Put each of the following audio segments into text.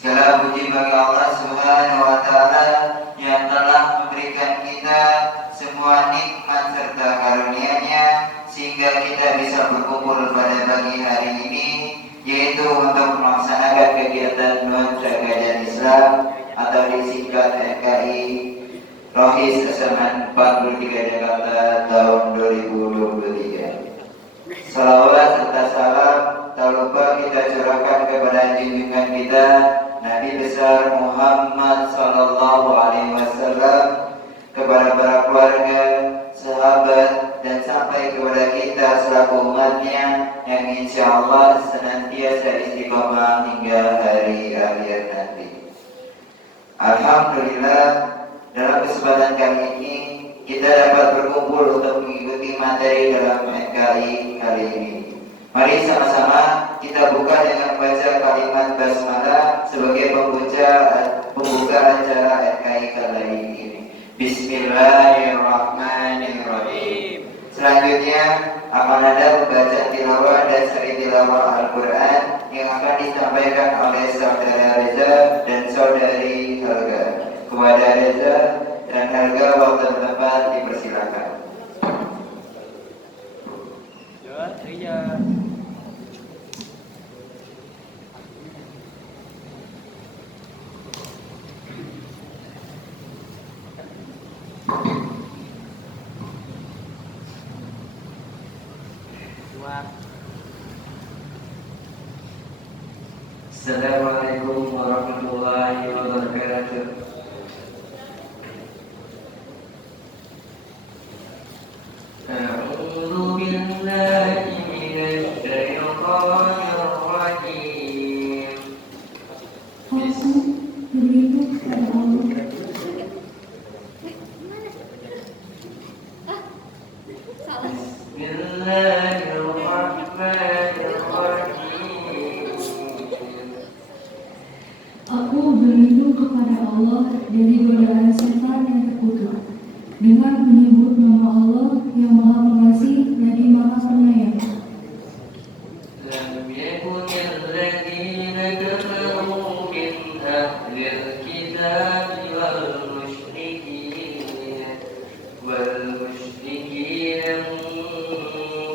Segala puji bagi Allah Subhanahu wa Ta'ala yang telah memberikan kita semua nikmat serta karunia-Nya sehingga kita bisa berkumpul pada pagi hari ini, yaitu untuk melaksanakan kegiatan Nuansa Kajian Islam atau disingkat NKI Rohis Asaman 43 Jakarta tahun 2023. Salawat serta salam tak lupa kita curahkan kepada junjungan kita Nabi besar Muhammad sallallahu alaihi wasallam, kepada para keluarga, sahabat, dan sampai kepada kita selaku umatnya yang insya Allah senantiasa istiqomah hingga hari akhir nanti. Alhamdulillah, dalam kesempatan kali ini kita dapat berkumpul untuk mengikuti materi dalam NKI kali ini. Mari sama-sama kita buka dengan membaca kalimat basmalah sebagai pembuka acara NKI kali ini. Bismillahirrahmanirrahim. Selanjutnya akan ada pembacaan tilawah dan seri tilawah Al-Quran yang akan disampaikan oleh saudara Reza dan saudari Helga. Kepada Reza dan Helga, waktu tempat dipersilakan. Iya. Assalamualaikum warahmatullahi wabarakatuh. A'udzu billahi minasy syaithanir rajim. Aku berlindung kepada Allah. Aku berlindung kepada Allah dari godaan setan yang terkutuk, dengan menyebut nama Allah yang Maha Pengasih lagi Maha Penyayang. Lam yakunil ladzina kafaru min ahlil kitab wal musyrikin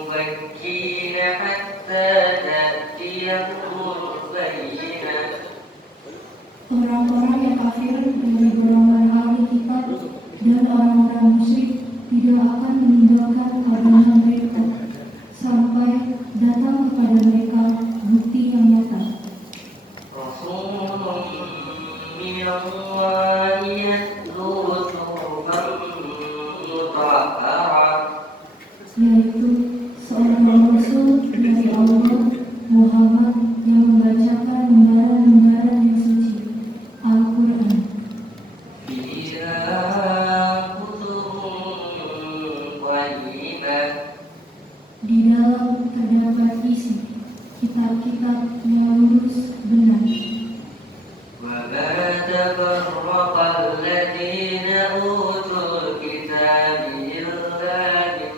munfakkina hatta ta'tiyahumul bayyinah. Orang-orang yang kafir dari golongan ahli kitab dan orang-orang musyrik tidak akan meninggalkan agama mereka sampai datang kepada mereka bukti yang nyata. Rasulun minallahi yatlu suhufan mutahharah. Yaitu seorang Rasul dari Allah, Muhammad, yang membacakan lembaran-lembaran yang suci, Al-Quran. Fiha kutubun qayyimah. Di dalam terdapat isi kitab-kitab yang lurus benar. وما تفرق الذين أوتوا الكتاب إلا من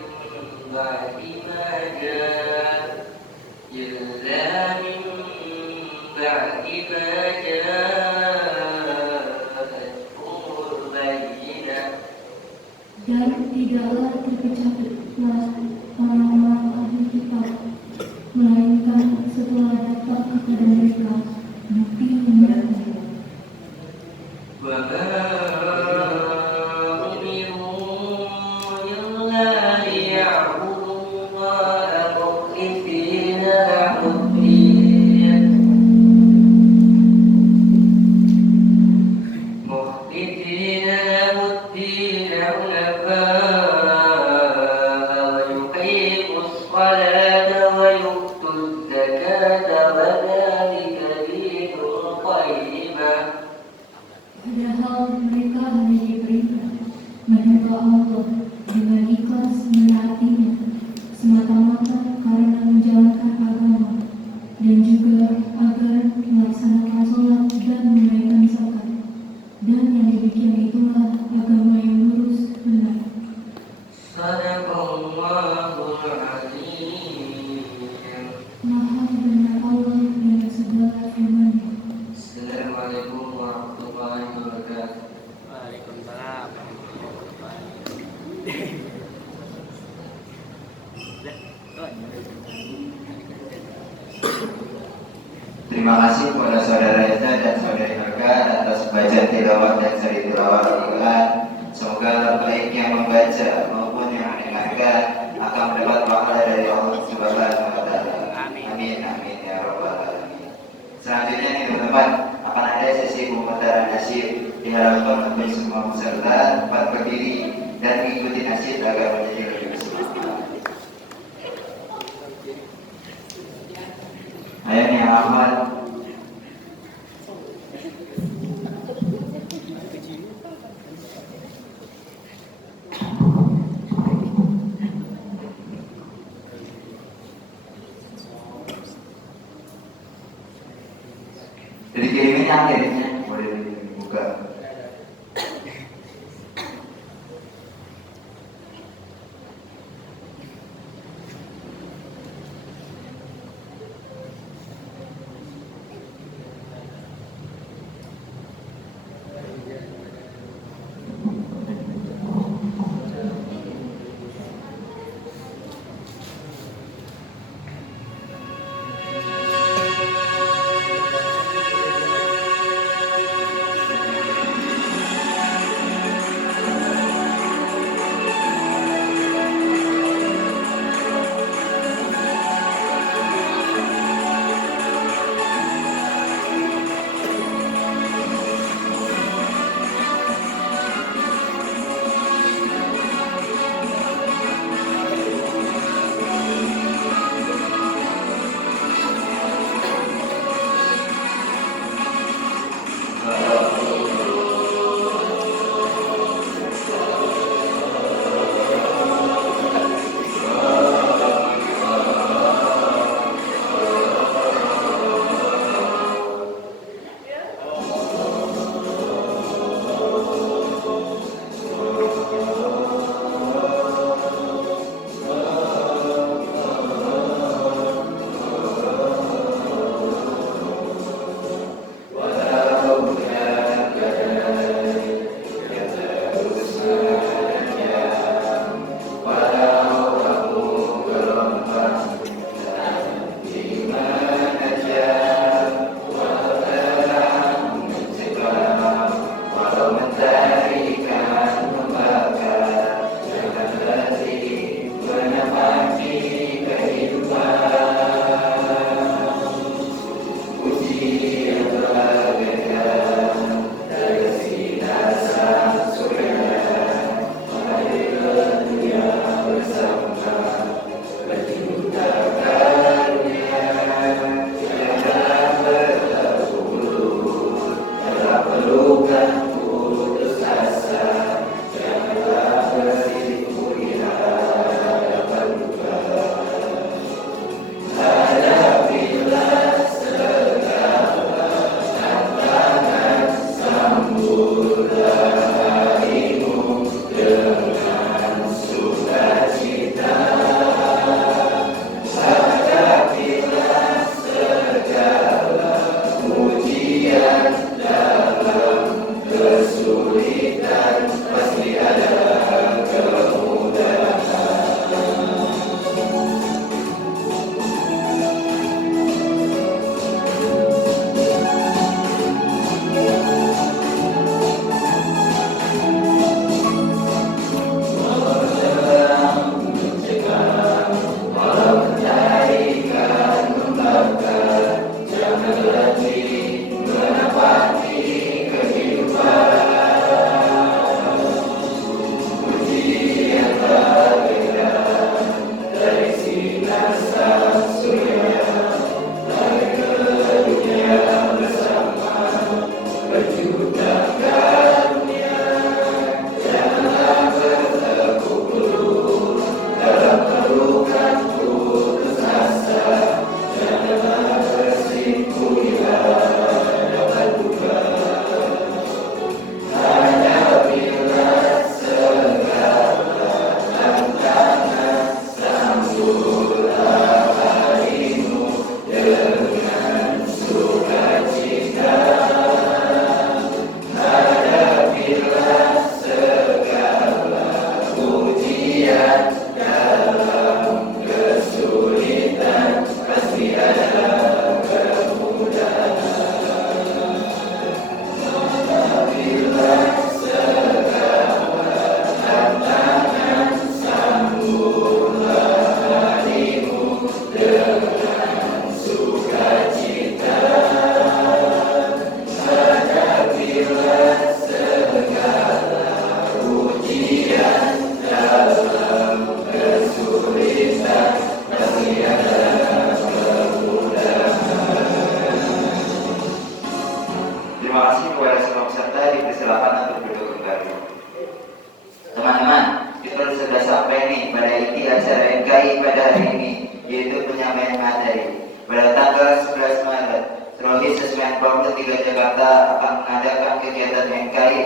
بعد ما جاءتهم البينة. Dan tidaklah terpecah belah orang-orang ahli kitab, melainkan setelah datang kepada mereka bukti yang nyata. وما أمروا إلا ليعبدوا الله مخلصين له الدين حنفاء ويقيموا الصلاة ويؤتوا الزكاة وذلك دين القيمة. Padahal mereka hanya diperintah menyembah Allah dengan ikhlas menaatinya semata-mata karena menjalankan agama, dan juga agar melaksanakan sholat dan menunaikan zakat. Dan yang demikian itulah agama yang lurus benar. Sadaqallahul azim. Maha benar Allah dengan segala firman-Nya. Assalamualaikum diharapkan untuk semua peserta dapat berdiri dan mengikuti nasihat agar menjadi lebih bersemangat. Ayo nih Ahmad. Jadi kirimin akhirnya boleh dibuka. Terima kasih kepada semua peserta, dipersilakan untuk duduk kembali. Teman-teman, kita sudah sampai nih pada inti acara NKI pada hari ini, yaitu penyampaian materi. Pada tanggal 11 Maret, Rohis Sesmen 43 Jakarta akan mengadakan kegiatan NKI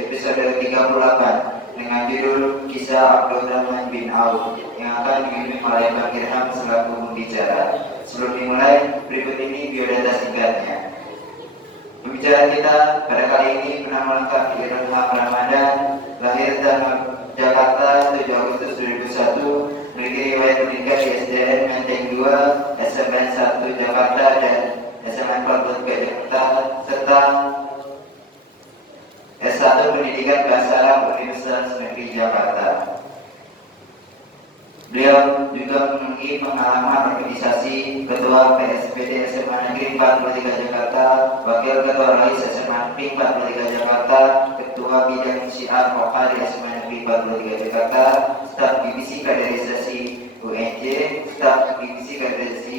episode 38 dengan judul Kisah Abdurrahman bin Auf yang akan dibimbing oleh Bang Irham selaku pembicara. Sebelum dimulai, berikut ini biodata singkatnya. Pembicara kita pada kali ini bernama lengkap Irham Ramadan, lahir tanggal Jakarta 7 Agustus 2001, memiliki riwayat pendidikan di SDN Menteng 2, SMN 1 Jakarta dan SMN 43 Jakarta, serta S1 Pendidikan Bahasa Arab Universitas Negeri Jakarta. Beliau juga memiliki pengalaman organisasi Ketua PSPD SMA Negeri 43 Jakarta, Wakil Ketua Rais SMA Negeri 43 Jakarta, Ketua Bidang Syiar Kokha di SMA Negeri 43 Jakarta, Staf Divisi Kaderisasi UNJ, Staf Divisi Kaderisasi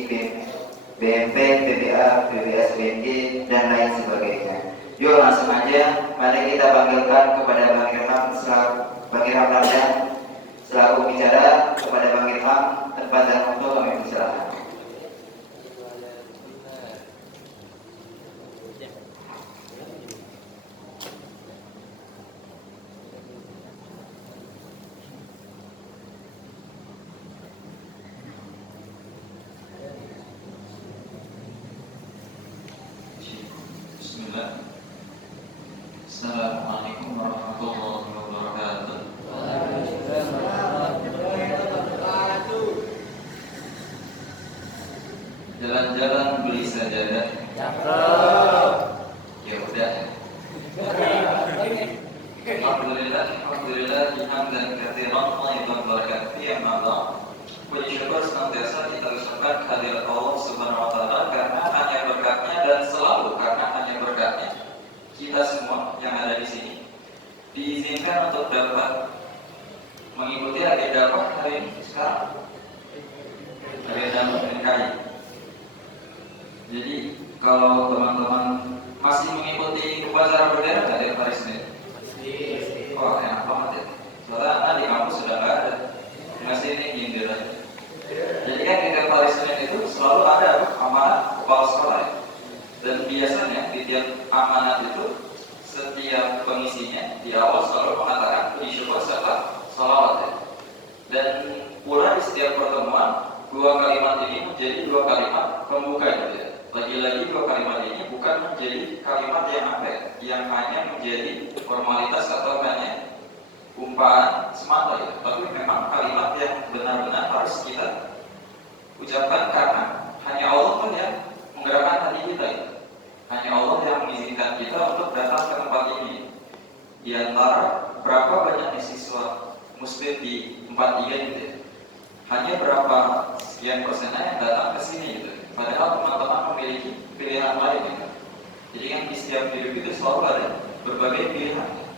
BMP, PBA, PBS, BNJ, dan lain sebagainya. Yuk langsung aja, mari kita panggilkan kepada Bang Irham Ramadan selaku bicara. Kepada Bang Irham, tempat dan waktu kami persilakan. Bismillah. Assalamualaikum warahmatullahi wabarakatuh. Jalan-jalan beli sajadah. Ya udah. Alhamdulillah, alhamdulillah, hamdan katsiran thayyiban barakat fihi, amma ba'd. Puji syukur senantiasa kita ucapkan kehadirat Allah Subhanahu wa taala karena hanya berkatnya dan selalu karena hanya berkatnya kita semua yang ada di sini diizinkan untuk dapat mengikuti agenda apa hari ini sekarang? Agenda NKI. Jadi kalau teman-teman masih mengikuti upacara bendera nggak tiap hari Senin? Oh enak banget ya. Soalnya anak di kampus sudah nggak ada. Masih ini nyindir aja. Jadi kan di tiap hari Senin itu selalu ada amanat kepala sekolah ya. Dan biasanya di tiap amanat itu setiap pengisinya di awal selalu mengatakan puji syukur serta salawat ya. Dan pula di setiap pertemuan dua kalimat ini menjadi dua kalimat pembuka gitu ya. Lagi-lagi dua kalimat ini bukan menjadi kalimat yang apa ya, yang hanya menjadi formalitas atau hanya umpaan semata ya. Tapi memang kalimat yang benar-benar harus kita ucapkan karena hanya Allah pun yang menggerakkan hati kita ya. Hanya Allah yang mengizinkan kita untuk datang ke tempat ini. Di antara berapa banyak siswa muslim di tempat tiga gitu ya, hanya berapa sekian persennya yang datang ke sini gitu. Padahal teman-teman memiliki pilihan lain gitu. Jadi kan di setiap hidup itu selalu ada berbagai pilihan gitu.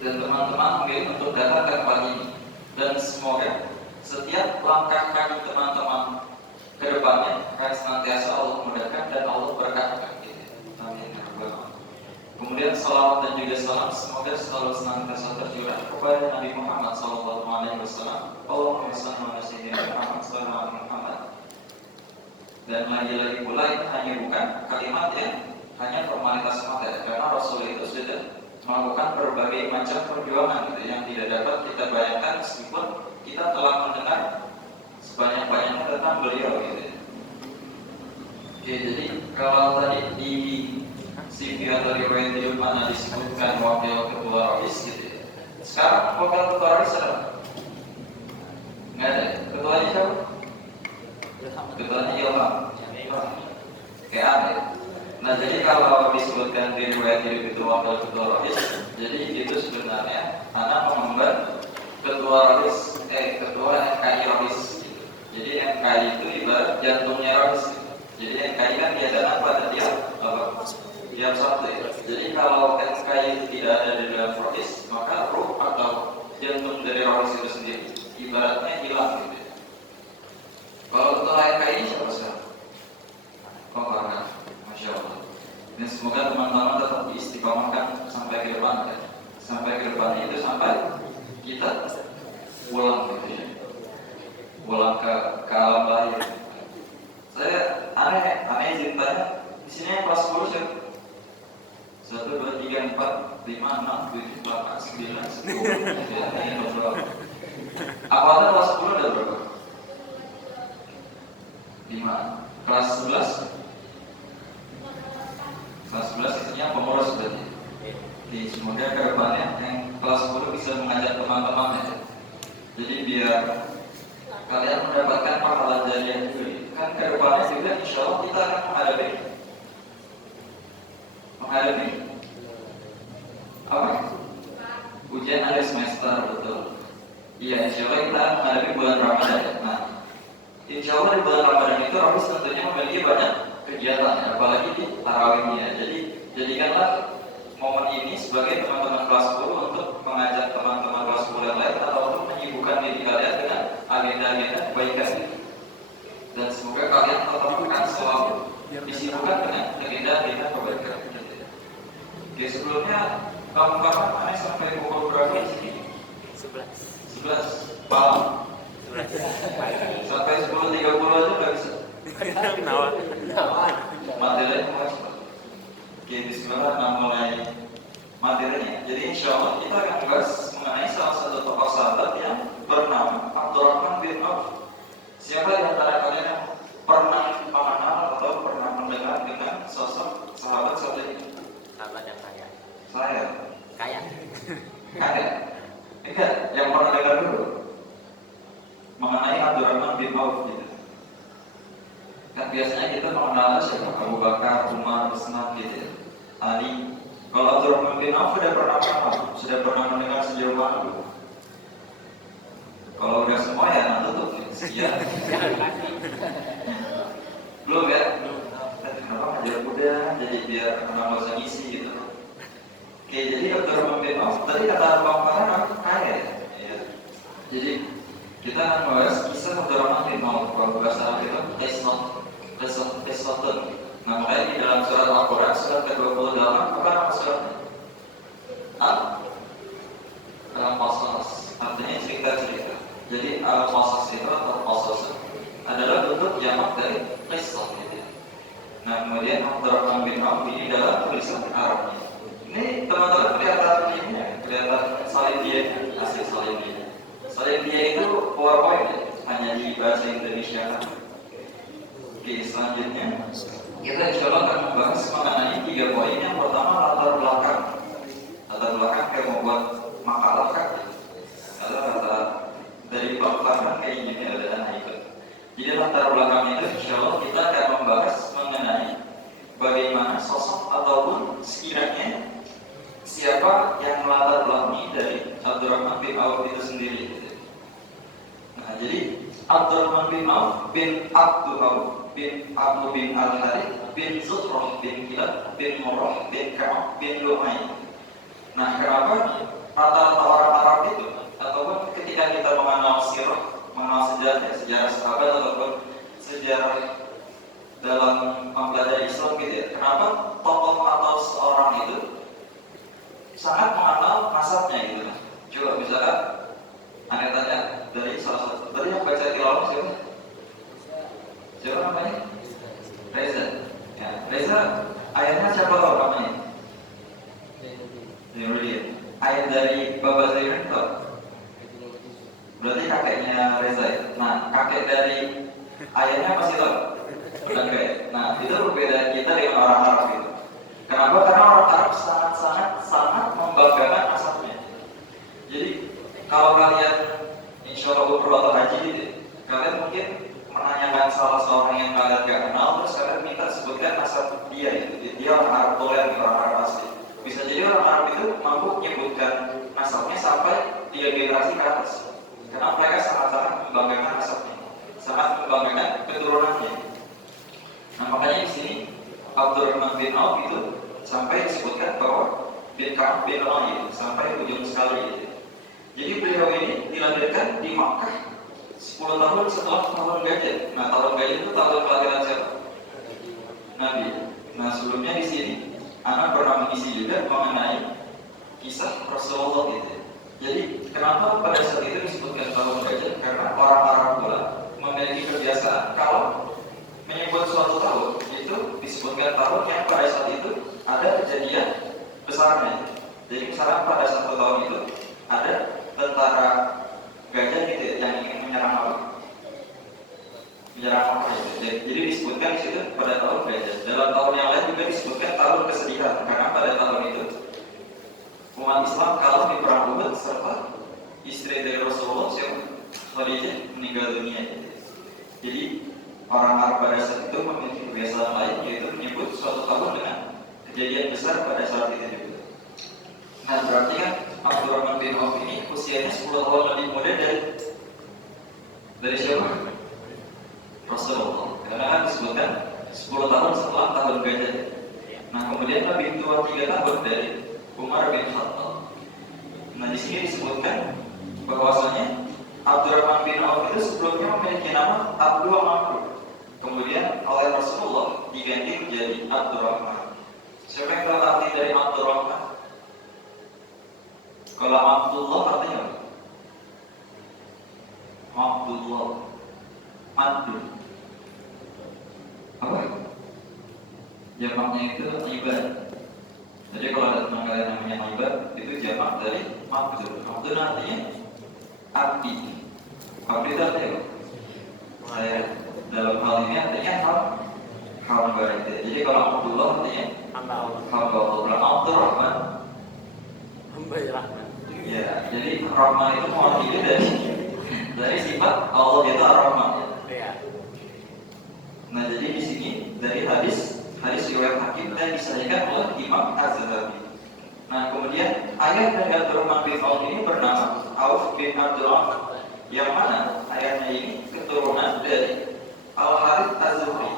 Dan teman-teman memilih untuk datang ke tempat ini. Dan semoga setiap langkah kaki teman-teman ke depannya akan senantiasa Allah mudahkan dan Allah berkahkan gitu. Amin. Kemudian salawat dan juga salam semoga selalu senantiasa tercurah kepada Nabi Muhammad SAW. Allahumma shalli ala sayyidina Muhammad sallallahu alaihi Muhammad. Dan lagi-lagi pula itu hanya bukan kalimat yang hanya formalitas semata, karena Rasul itu sudah melakukan berbagai macam perjuangan gitu, yang tidak dapat kita bayangkan meskipun kita telah mendengar sebanyak-banyaknya tentang beliau gitu. Oke, jadi kalau tadi di CV atau riwayat hidup mana disebutkan wakil ketua ROIS gitu ya. Sekarang wakil ketua ROIS ada? Nggak ada. Ketuanya siapa? Ketuanya Ilham. Kayak aneh. Nah jadi kalau disebutkan di riwayat hidup itu wakil ketua ROIS, jadi itu sebenarnya anak mengemban ketua ROIS, ketua NKI ROIS gitu. Jadi NKI itu ibarat jantungnya ROIS gitu. Jadi NKI kan diadakan pada tiap Sabtu ya. Jadi kalau NKI itu tidak ada di dalam ROIS, maka ruh atau jantung dari ROIS itu sendiri ibaratnya hilang gitu ya. Kalau ketua NKI siapa sekarang? Kok enggak? Masya Allah. Dan semoga teman-teman tetap diistiqomahkan sampai ke depan ya. Sampai ke depannya itu sampai kita pulang gitu ya. Pulang ke alam lahir. Saya aneh izin tanya, di sini yang kelas 10 siapa? 1, 2, 3, 4, 5, 6, 7, 8, 9, 10. Ya, ini berapa? Awalnya kelas 10 ada berapa? 5. Kelas 11? Kelas 11 isinya pengurus berarti. Jadi semoga ke depannya yang kelas 10 bisa mengajak teman-teman ya. Jadi biar kalian mendapatkan pahala jariah juga. Kan ke depannya juga insya Allah kita akan menghadapi apa? Ujian akhir semester, betul. Iya, insya Allah kita menghadapi bulan Ramadan. Nah, insya Allah di bulan Ramadan itu Rabbis tentunya memiliki banyak kegiatan, ya, apalagi di tarawihnya. Jadi jadikanlah momen ini sebagai teman-teman kelas 10 untuk mengajak teman-teman kelas 10 yang lain atau untuk menyibukkan diri kalian dengan agenda-agenda kebaikan. Dan semoga kalian tetap akan selalu disibukkan dengan agenda-agenda kebaikan. Oke, sebelumnya kamu-kamu aneh sampai pukul berapa di sini? 11 malam. Sampai 10.30 aja nggak bisa. Materinya mas. Oke, bismillah, nah mulai materinya. Jadi insya Allah kita akan bahas mengenai salah satu tokoh sahabat yang bernama Abdurrahman bin Auf. Siapa di antara kalian yang pernah mengenal atau pernah mendengar dengan sosok sahabat satu ini? Sahabat yang kaya. Saya. Kaya. Kaya. Enggak, yang pernah dengar dulu mengenai Abdurrahman bin Auf gitu. Kan biasanya kita mengenal siapa? Abu Bakar, Umar, Utsman gitu ya. Ali. Kalau Abdurrahman bin Auf sudah pernah kenal, sudah pernah mendengar sejauh mana dulu? Kalau udah semua ya nanti tutup sekian. Belum ya? Kenapa ngajar kuda? Jadi biar kenal usah ngisi gitu. Oke, jadi Abdurrahman bin Auf tadi kata Bang Farhan kaya ya. Jadi kita akan membahas kisah Abdurrahman bin Auf. Kalau bahasa Arab itu Qisatun. Nah, makanya di dalam surat Al-Quran surat ke-28 apa nama suratnya? Al-Qasas, artinya cerita-cerita. Jadi Al-Qasas itu atau Qasas adalah bentuk jamak dari Qisat gitu. Nah, kemudian Abdurrahman bin Auf ini dalam tulisan Arabnya. Ini teman-teman kelihatan ini ya, kelihatan salin dia, hasil salin dia. Salin dia itu PowerPoint ya, hanya di bahasa Indonesia kan. Oke, selanjutnya kita insya Allah akan membahas mengenai 3 poin. Yang pertama latar belakang kayak membuat makalah kan. Karena kata dari Bang Farhan kayak gini ada anak ikut. Jadi latar belakang itu insya Allah kita akan membahas mengenai bagaimana sosok ataupun sekiranya siapa yang melatar belakangi dari Abdurrahman bin Auf itu sendiri. Nah, jadi Abdurrahman bin Auf bin Abdu Auf bin Abu bin Al-Harith bin Zuhrah bin Kilab bin Murrah bin Ka'ab bin Lu'ay. Nah, kenapa rata-rata orang Arab itu ataupun ketika kita mengenal sirah, mengenal sejarah sahabat ataupun sejarah dalam mempelajari Islam gitu ya, kenapa tokoh atau seorang itu sangat mengenal nasabnya gitu kan? Coba misalkan Anda tanya dari salah satu tadi yang baca tilawah siapa? Siapa namanya? Reza. Ya, Reza ayahnya siapa tahu namanya? Zainuddin. Ayah dari Bapak Zainuddin tahu? Berarti kakeknya Reza ya? Nah, kakek dari ayahnya masih tahu? Oke. Nah, itu perbedaan kita dengan orang Arab itu. Kenapa? Karena orang Arab sangat membanggakan nasabnya. Jadi kalau kalian insya Allah umroh atau haji gitu, kalian mungkin menanyakan salah seorang yang kalian gak kenal, terus kalian minta sebutkan nasab dia itu. Dia orang Arab toleran, orang Arab asli. Bisa jadi orang Arab itu mampu menyebutkan nasabnya sampai 3 generasi ke atas. Karena mereka sangat membanggakan nasabnya, sangat membanggakan keturunannya. Nah, makanya di sini Abdurrahman bin Auf itu sampai disebutkan bahwa bin Ka'ab bin Lu'ay sampai ujung sekali. Jadi beliau ini dilahirkan di Makkah 10 tahun setelah tahun Gajah. Nah, tahun Gajah itu tahun kelahiran siapa? Nabi. Nah, sebelumnya di sini Anak pernah mengisi juga mengenai kisah Rasulullah gitu. Jadi kenapa pada saat itu disebutkan tahun gajah? Karena orang Arab pula memiliki kebiasaan kalau menyebut suatu tahun itu disebutkan tahun yang pada saat itu ada kejadian besarnya. Jadi misalnya pada satu tahun itu ada tentara gajah gitu yang ingin menyerang apa? Menyerang apa itu? Jadi disebutkan di situ pada tahun gajah. Dalam tahun yang lain juga disebutkan tahun kesedihan karena pada tahun itu umat Islam kalah di perang Uhud serta istri dari Rasulullah Khadijah meninggal dunia. Jadi orang Arab pada saat itu memiliki kebiasaan lain yaitu menyebut suatu tahun dengan kejadian besar pada saat itu juga. Nah berarti kan Abdurrahman bin Auf ini usianya 10 tahun lebih muda dari siapa? Rasulullah. Karena kan disebutkan 10 tahun setelah tahun gajah. Nah kemudian lebih tua 3 tahun dari Umar bin Khattab. Nah di sini disebutkan bahwasanya Abdurrahman bin Auf itu sebelumnya memiliki nama Abdul Mamrud. Kemudian oleh Rasulullah diganti menjadi Abdurrahman. Siapa yang tahu arti dari Abdurrahman? Kalau Abdullah artinya apa? Abdullah Abdul apa? Jamaknya itu ibadah. Jadi kalau ada teman kalian namanya Ibad, itu jamak dari Abdul. Abdul artinya abdi. Abdi itu artinya apa? Saya dalam hal ini artinya hamba itu. Jadi kalau Abdullah artinya Hamba Allah. hamba Allah. Abdurrahman. Hamba Rahman. Ya, jadi Rahman itu mewakili dari sifat Allah itu Ar-Rahman. Iya. Nah jadi di sini dari hadis riwayat Hakim dan disahihkan oleh Imam Az-Zahabi. Nah kemudian ayah dari Abdurrahman bin Auf ini bernama Auf bin Abdurrahman, yang mana ayahnya ini keturunan dari Al-Harith Az-Zuhri.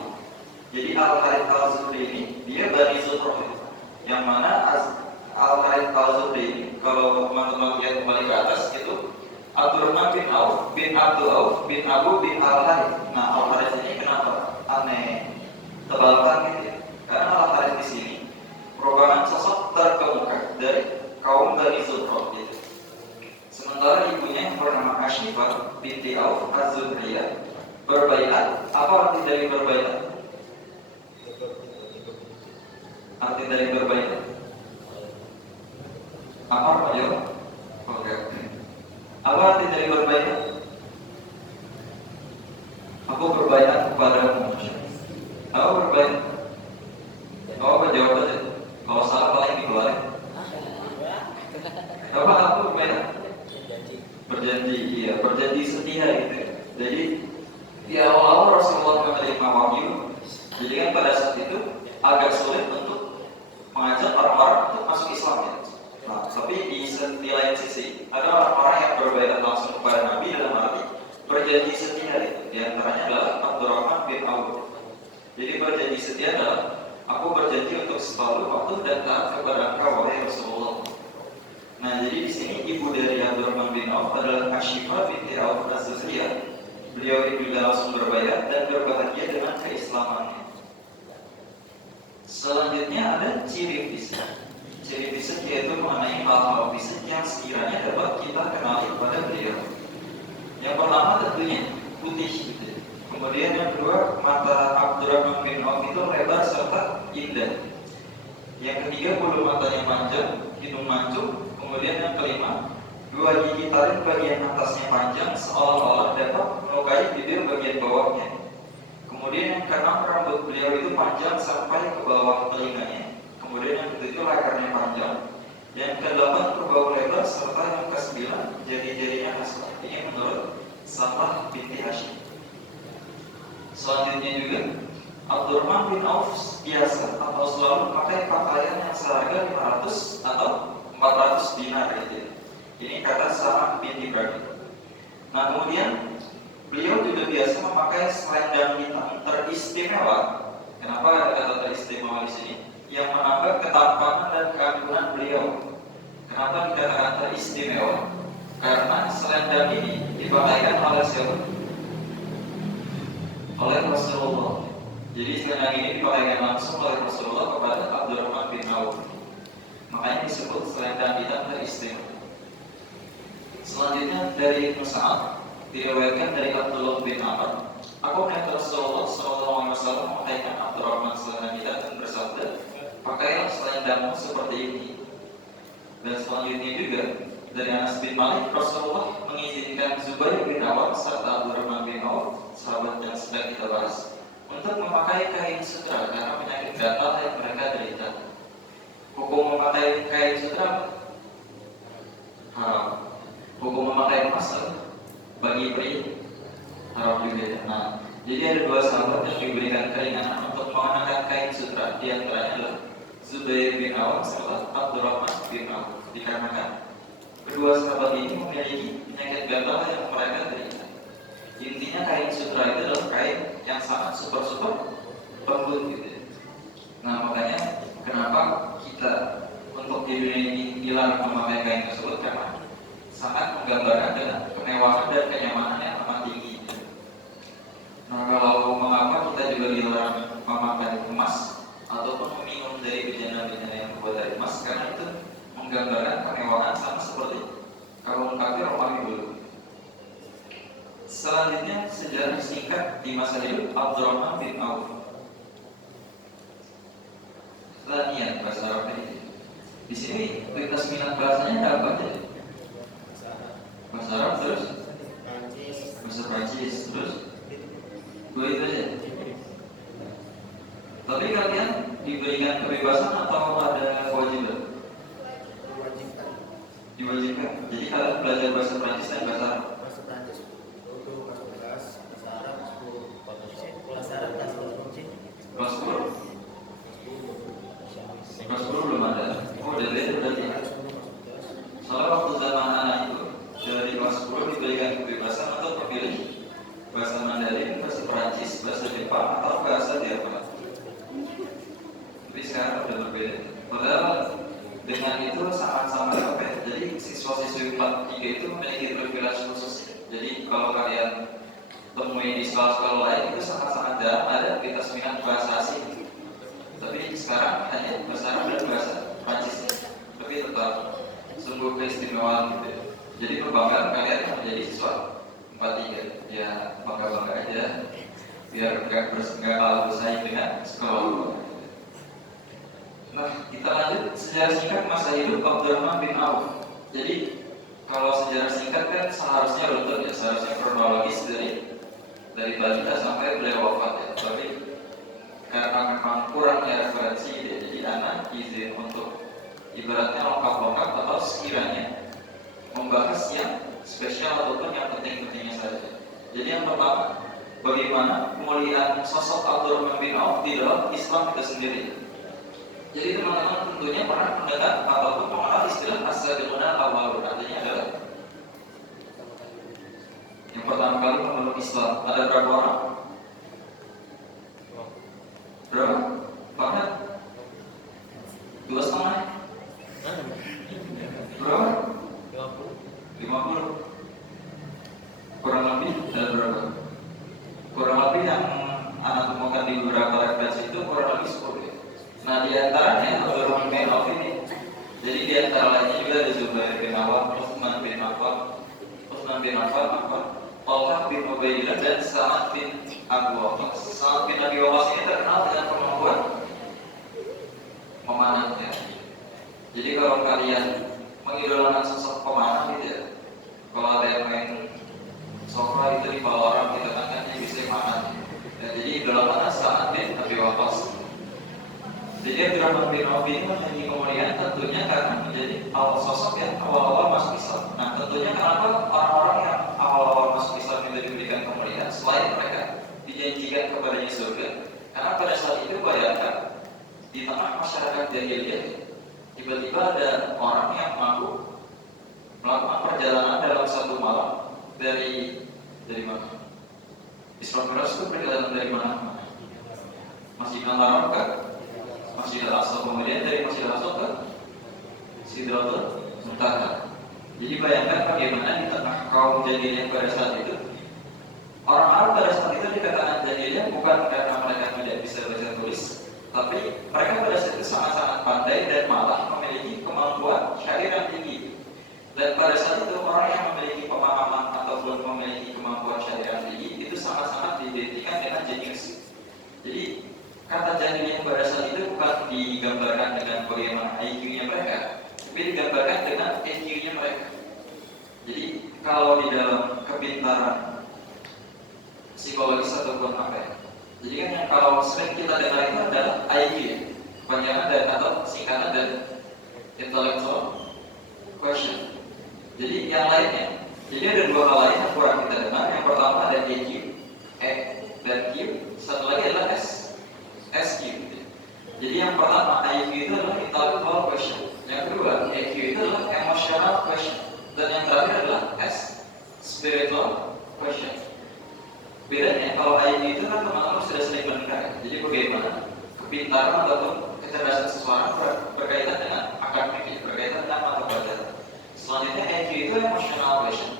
Jadi Al-Harith Az-Zuhri ini dia Bani Zuhrah, yang mana Al-Harith Az-Zuhri ini kalau teman-teman lihat kembali ke atas itu Abdurrahman bin Auf bin Abdul Auf bin Abu bin Al-Harith. Nah Al-Harith ini kenapa aneh tebalkan gitu ya? Karena Al-Harith di sini merupakan sosok terkemuka dari kaum Bani Zuhrah gitu. Sementara ibunya yang bernama Ashifah binti Auf Az-Zuhriyah berbaiat. Apa arti dari berbaiat? Arti dari berbaiat apa ya? Oke. Apa arti dari berbaiat? Aku berbaiat kepadamu. Aku berbaiat. Apa jawab aja? Kalau salah paling dikeluarin. Apa aku berbaiat? Berjanji, iya, berjanji setia gitu ya. Jadi di awal-awal Rasulullah menerima wahyu. Jadi kan pada saat itu agak sulit untuk mengajak orang-orang untuk masuk Islam ya. Nah, tapi di lain sisi ada orang-orang yang berbaiat langsung kepada Nabi dalam arti berjanji setia itu. Di antaranya adalah Abdurrahman bin Auf. Jadi berjanji setia adalah aku berjanji untuk selalu patuh dan taat kepada engkau wahai Rasulullah. Nah, jadi di sini ibu dari Abdurrahman bin Auf adalah Ashifah binti Auf Az-Zuhriyah. Beliau ini langsung berbaiat dan berbahagia dengan keislamannya. Selanjutnya ada ciri fisik. Ciri fisik yaitu mengenai hal-hal fisik yang sekiranya dapat kita kenali pada beliau. Yang pertama tentunya putih gitu. Kemudian yang kedua, mata Abdurrahman bin Auf itu lebar serta indah. Yang ketiga, bulu matanya panjang, hidung mancung. Kemudian yang kelima, dua gigi taring bagian atasnya panjang seolah-olah dapat melukai bibir bagian bawahnya. Kemudian yang keenam, rambut beliau itu panjang sampai ke bawah telinganya. Kemudian yang ketujuh, lehernya panjang. Yang kedelapan, berbau lebar serta yang kesembilan, jari-jarinya kasar. Ini menurut Safah binti Hashim. Selanjutnya juga Abdurrahman bin Auf biasa atau selalu pakai pakaian yang seharga 500 atau 400 dinar gitu. Ini kata Sa'ad bin Ibrahim. Nah kemudian beliau juga biasa memakai selendang hitam teristimewa. Kenapa ada kata teristimewa di sini? Yang menambah ketampanan dan keagungan beliau. Kenapa dikatakan teristimewa? Karena selendang ini dipakaikan oleh siapa? Oleh Rasulullah. Jadi selendang ini dipakaikan langsung oleh Rasulullah kepada Abdurrahman bin Auf. Makanya disebut selendang hitam teristimewa. Selanjutnya dari Ibnu Sa'ad diriwayatkan dari Abdullah bin Amr, aku melihat Rasulullah SAW memakaikan Abdurrahman selendang hitam dan bersabda, pakailah selendangmu seperti ini. Dan selanjutnya juga dari Anas bin Malik, Rasulullah mengizinkan Zubair bin Awam serta Abdurrahman bin Auf, sahabat yang sedang kita bahas, untuk memakai kain sutra karena penyakit gatal yang mereka derita. Hukum memakai kain sutra haram. Hukum memakai emas bagi pria haram juga. Nah, jadi ada dua sahabat yang diberikan keringanan untuk mengenakan kain sutra. Di antaranya adalah Zubair bin Awam serta Abdurrahman bin Auf, dikarenakan kedua sahabat ini memiliki penyakit gatal yang mereka derita. Intinya kain sutra itu adalah kain yang sangat super lembut gitu. Nah, makanya kenapa kita untuk di dunia ini dilarang memakai kain tersebut, karena sangat menggambarkan dengan kemewahan dan kenyamanan yang amat tinggi. Nah, kalau mengapa kita juga dilarang memakai emas ataupun meminum dari bejana-bejana yang terbuat dari emas, karena itu menggambarkan kemewahan sama seperti kaum kafir Romawi dulu. Selanjutnya sejarah singkat di masa hidup Abdurrahman bin Auf. Latihan bahasa Arab ini. Di sini lintas minat bahasanya ada apa aja? Bahasa Arab terus bahasa Prancis terus dua itu aja. Tapi kalian diberikan kebebasan atau ada kewajiban? Diwajibkan. Jadi kalian belajar bahasa Prancis dan bahasa Arab. Bahasa Prancis untuk kelas 11, bahasa Arab 10, bahasa Arab kelas 10. Kelas 10? Kelas 10 belum ada. Oh, udah beda berarti. Soalnya waktu zaman anak itu dari kelas 10 diberikan kebebasan untuk memilih bahasa Mandarin, bahasa Prancis, bahasa Jepang atau bahasa Jerman. Tapi sekarang udah berbeda. Padahal dengan itu sangat-sangat apa ya? Jadi siswa-siswi 4-3 itu memiliki privilege khusus. Jadi kalau kalian temui di sekolah-sekolah lain itu sangat-sangat jarang ada lintas minat bahasa asing. Tapi sekarang hanya bahasa Arab dan bahasa Prancis. Tapi tetap sungguh keistimewaan gitu. Jadi kebanggaan kalian menjadi siswa 4-3. Ya bangga-bangga aja, biar nggak kalah bersaing dengan sekolah. Nah, kita lanjut sejarah singkat masa hidup Abdurrahman bin Auf. Jadi kalau sejarah singkat kan seharusnya runtut ya, seharusnya kronologis dari balita sampai beliau wafat ya. Tapi karena memang kurangnya referensi ya, jadi anak izin untuk ibaratnya lengkap-lengkap atau sekiranya membahas yang spesial ataupun yang penting-pentingnya saja. Jadi yang pertama, bagaimana kemuliaan sosok Abdurrahman bin Auf di dalam Islam itu sendiri. Jadi teman-teman tentunya pernah mendengar ataupun mengenal istilah as-sabiqun al-awwalun. Artinya adalah yang pertama kali memeluk Islam. Ada berapa orang? Berapa? Banyak? 2,5? Berapa? 50. Kurang lebih ada berapa? Kurang lebih yang anak temukan di beberapa referensi itu kurang lebih 10 ya. Nah, di antaranya Abdurrahman bin Auf ini. Jadi di antara lainnya juga ada Zubair bin Awam, Utsman bin Affan, Talha bin Ubaidillah dan Sa'ad bin Abi Waqqas. Sa'ad bin Abi Waqqas ini terkenal dengan kemampuan memanahnya. Jadi kalau kalian mengidolakan sosok pemanah gitu ya, kalau ada yang main sokra itu di Valorant gitu kan dia bisa manah. Ya, jadi idolakan Sa'ad bin Abi Waqqas. Jadi Abdurrahman bin Auf ini memiliki kemuliaan tentunya karena menjadi awal sosok yang awal-awal masuk Islam. Nah, tentunya kenapa orang-orang yang awal-awal masuk Islam itu diberikan kemuliaan selain mereka dijanjikan kepadanya surga? Karena pada saat itu bayangkan di tengah masyarakat jahiliyah tiba-tiba ada orang yang mampu melakukan perjalanan dalam satu malam dari mana? Isra Mi'raj itu perjalanan dari mana? Masjidil Haram kan? Masjidil Aqsa, kemudian dari Masjidil Aqsa ke Sidratul Muntaha. Jadi bayangkan bagaimana di tengah kaum jahiliyah pada saat itu, orang Arab pada saat itu dikatakan jahiliyah bukan karena mereka tidak bisa bisa baca tulis, tapi mereka pada saat itu sangat-sangat pandai dan malah memiliki kemampuan syair yang tinggi. Dan pada saat itu orang yang memiliki pemahaman ataupun memiliki kemampuan syair yang tinggi itu sangat-sangat diidentikan dengan jenius. Jadi kata jahiliyah pada saat itu bukan digambarkan dengan bagaimana IQ-nya mereka, tapi digambarkan dengan EQ-nya mereka. Jadi kalau di dalam kepintaran psikologis ataupun apa ya, jadi kan yang kalau sering kita dengar itu adalah IQ ya, kepanjangan dan atau singkatan dari intellectual quotient. Jadi yang lainnya, jadi ada dua hal lain yang kurang kita dengar. Yang pertama ada EQ, E dan Q, satu lagi adalah SQ. Jadi yang pertama IQ itu adalah intellectual quotient, yang kedua EQ itu adalah emotional quotient, dan yang terakhir adalah spiritual quotient. Bedanya kalau IQ itu kan teman-teman sudah sering mendengar ya. Jadi bagaimana kepintaran ataupun kecerdasan seseorang berkaitan dengan akademik, berkaitan dengan mata pelajaran. Selanjutnya EQ itu emotional quotient,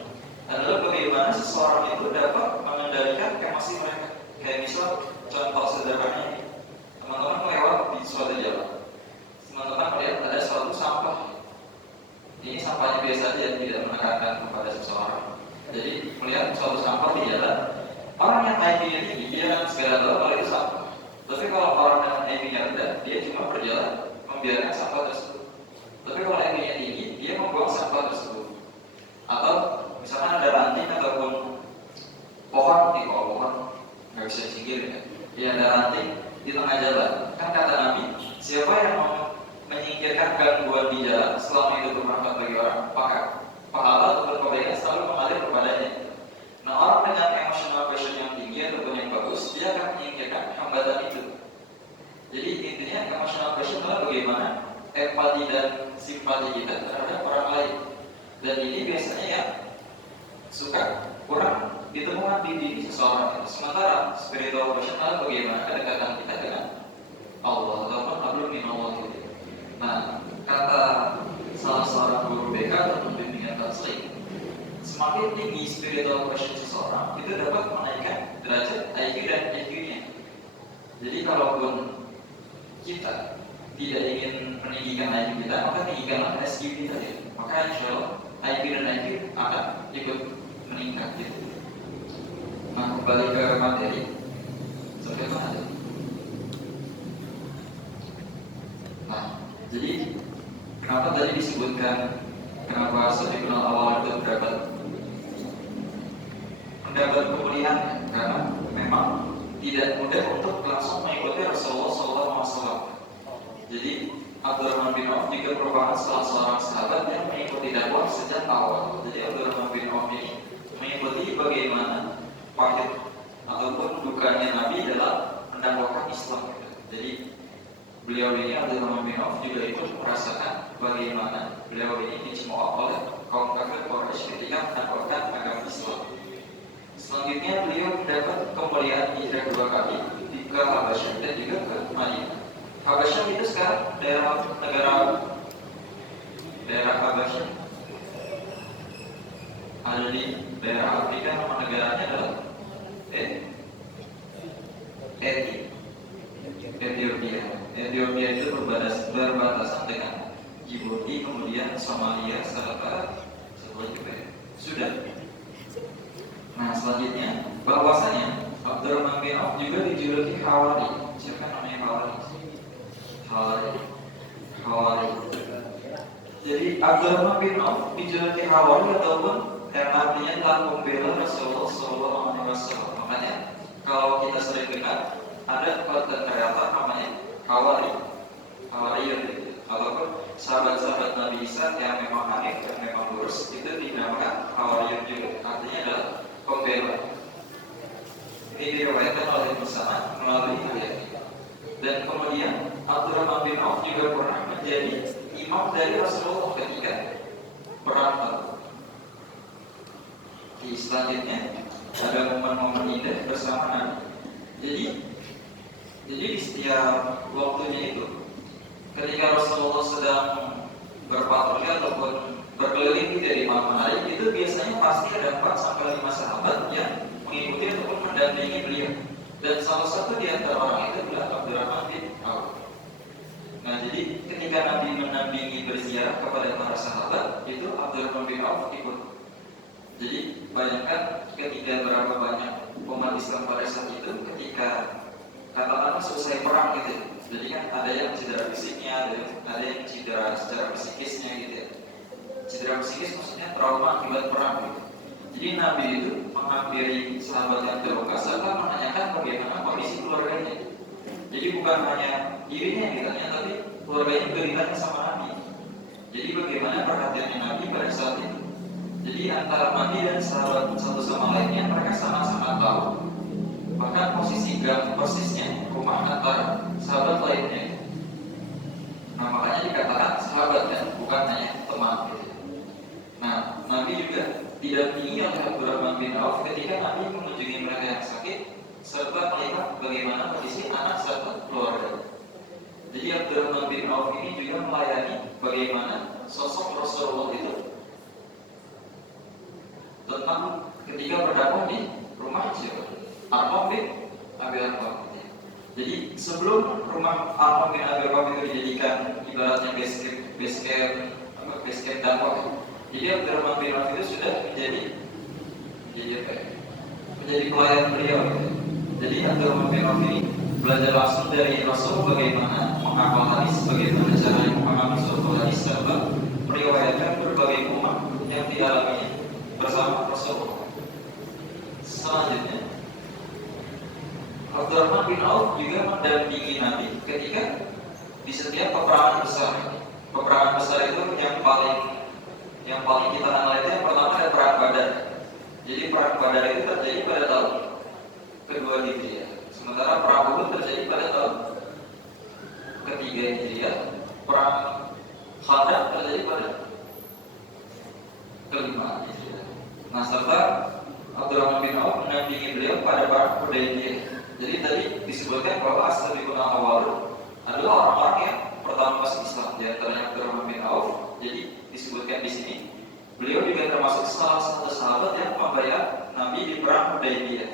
adalah bagaimana seseorang itu dapat mengendalikan emosi mereka. Kayak misal contoh sederhananya ini, teman-teman lewat di suatu jalan, teman-teman melihat ada suatu sampah. Ini sampahnya biasa saja, tidak menekankan kepada seseorang. Jadi melihat suatu sampah di jalan, orang yang IQ-nya tinggi, dia akan segera tahu kalau itu sampah. Tapi kalau orang dengan IQ-nya rendah, dia cuma berjalan membiarkan sampah tersebut. Tapi kalau IQ-nya tinggi, dia membuang sampah tersebut. Atau misalkan ada ranting ataupun pohon, kalau pohon nggak bisa disingkirin ya. Dia ada ranting di tengah jalan. Kan kata Nabi, siapa yang menyingkirkan gangguan di jalan selama itu bermanfaat bagi orang, maka pahala ataupun kebaikan selalu mengalir kepadanya. Nah, orang dengan emotional quotient yang tinggi ataupun yang bagus, dia akan menyingkirkan hambatan itu. Jadi intinya emotional quotient adalah bagaimana empati dan simpati kita terhadap orang lain. Dan ini biasanya yang suka kurang ditemukan di diri seseorang. Sementara spiritual quotient adalah bagaimana kedekatan kita dengan Allah ataupun hablum minallah. Nah, kata salah seorang guru BK ataupun bimbingan taslim, semakin tinggi spiritual quotient seseorang, itu dapat menaikkan derajat IQ dan EQ-nya. Jadi kalaupun kita tidak ingin meninggikan IQ kita, maka tinggikanlah SQ kita ya. Maka insya Allah IQ dan IQ akan ikut meningkat gitu. Nah, kembali ke materi sampai mana? Nah, jadi kenapa tadi disebutkan kenapa Sabiqul Awal itu mendapat kemuliaan? Karena memang tidak mudah untuk langsung mengikuti Rasulullah SAW. Jadi Abdurrahman bin Auf juga merupakan salah seorang sahabat yang mengikuti dakwah sejak awal. Jadi Abdurrahman bin Auf ini mengikuti bagaimana pahit ataupun dukanya Nabi dalam mendakwakan Islam. Jadi beliau ini Abdurrahman bin Auf juga ikut merasakan bagaimana beliau ini dicemooh oleh kaum kafir Quraisy ketika mendakwakan agama Islam. Selanjutnya beliau mendapat kemuliaan hijrah 2 kali ke Habasyah dan juga ke Madinah. Habasyah itu sekarang daerah Habasyah ada di daerah Afrika. Nama negaranya adalah Ethiopia. Ethiopia itu berbatasan dengan Djibouti, kemudian Somalia, serta Sudan. Nah, selanjutnya bahwasanya Abdurrahman bin Auf juga dijuluki Hawari. Siapa namanya Hawari? Hawari. Jadi Abdurrahman bin Auf dijuluki Hawari ataupun yang artinya telah membela Rasulullah SAW. Makanya kalau kita sering dengar ada konten kreator namanya Hawari, ataupun sahabat-sahabat Nabi Isa yang memang hanif, yang memang lurus, itu dinamakan Hawari juga. Artinya adalah pembela. Ini diriwayatkan oleh Musa'ad melalui ayat. Dan kemudian Abdurrahman bin Auf juga pernah menjadi imam dari Rasulullah ketika perang Badar. Di selanjutnya ada momen-momen indah bersama Nabi. Jadi di setiap waktunya itu, ketika Rasulullah sedang berpatroli ataupun berkeliling dari malam hari, itu biasanya pasti ada 4-5 sahabat yang mengikuti ataupun mendampingi beliau. Dan salah satu di antara orang itu adalah Abdurrahman bin Auf. Nah, jadi ketika Nabi mendampingi berziarah kepada para sahabat, itu Abdurrahman bin Auf ikut. Jadi bayangkan ketika berapa banyak umat Islam pada saat itu, ketika katakanlah selesai perang gitu. Jadi kan ada yang cedera fisiknya, ada yang cedera secara psikisnya gitu ya. Cedera psikis maksudnya trauma akibat perang gitu. Jadi Nabi itu menghampiri sahabat yang terluka serta menanyakan bagaimana kondisi keluarganya. Jadi bukan hanya dirinya yang ditanya, tapi keluarganya juga ditanya sama Nabi. Jadi bagaimana perhatiannya Nabi pada saat itu. Jadi antara Nabi dan sahabat satu sama lainnya mereka sama-sama tahu. Bahkan posisinya rumah antara sahabat lainnya. Nah makanya dikatakan sahabat kan, bukan hanya teman gitu. Nah Nabi juga didampingi oleh Abdurrahman bin Auf ketika Nabi mengunjungi mereka yang sakit serta melihat bagaimana kondisi anak serta keluarga. Jadi Abdurrahman bin Auf ini juga melayani bagaimana sosok Rasulullah itu tentang ketika berdakwah di rumah siapa? Arqam bin Abi Arqam. Jadi sebelum rumah Arqam bin Abi Arqam itu dijadikan ibaratnya base camp dakwah. Jadi Abdurrahman bin Auf itu sudah menjadi pelayan beliau. Jadi Abdurrahman bin Auf ini belajar langsung dari Rasul bagaimana menghafal hadis, bagaimana cara memahami suatu hadis serta meriwayatkan berbagai umat yang dialaminya bersama Rasul. Selanjutnya Abdurrahman bin Auf juga mendampingi Nabi ketika di setiap peperangan besar. Peperangan besar itu yang paling kita kenal itu yang pertama ada perang Badar. Jadi perang Badar itu terjadi pada tahun kedua Hijriah. Sementara perang Uhud terjadi pada tahun ketiga Hijriah. Perang Khandaq terjadi pada kelima Hijriah. Nah serta Abdurrahman bin Auf mendampingi beliau pada perang Hudaybiyah. Jadi tadi disebutkan bahwa as-sabiqun al-awwalun adalah orang-orang yang pertama masuk Islam, di antaranya Abdurrahman bin Auf. Jadi disebutkan di sini beliau juga termasuk salah satu sahabat yang membayar Nabi di perang Hudaybiyah.